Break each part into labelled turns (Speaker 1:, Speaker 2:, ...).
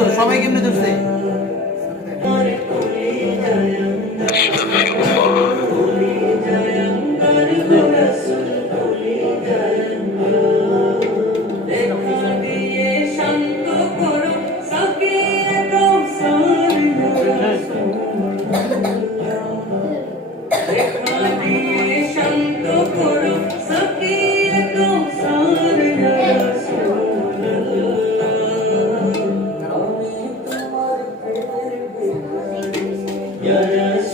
Speaker 1: ধরো সবাই কেমনে ধরছে?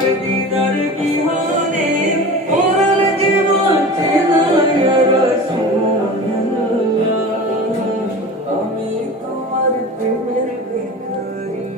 Speaker 2: তোমার দিদার বিহানে ওরাল জীবন আমি তোমার প্রেমের ভিখারি।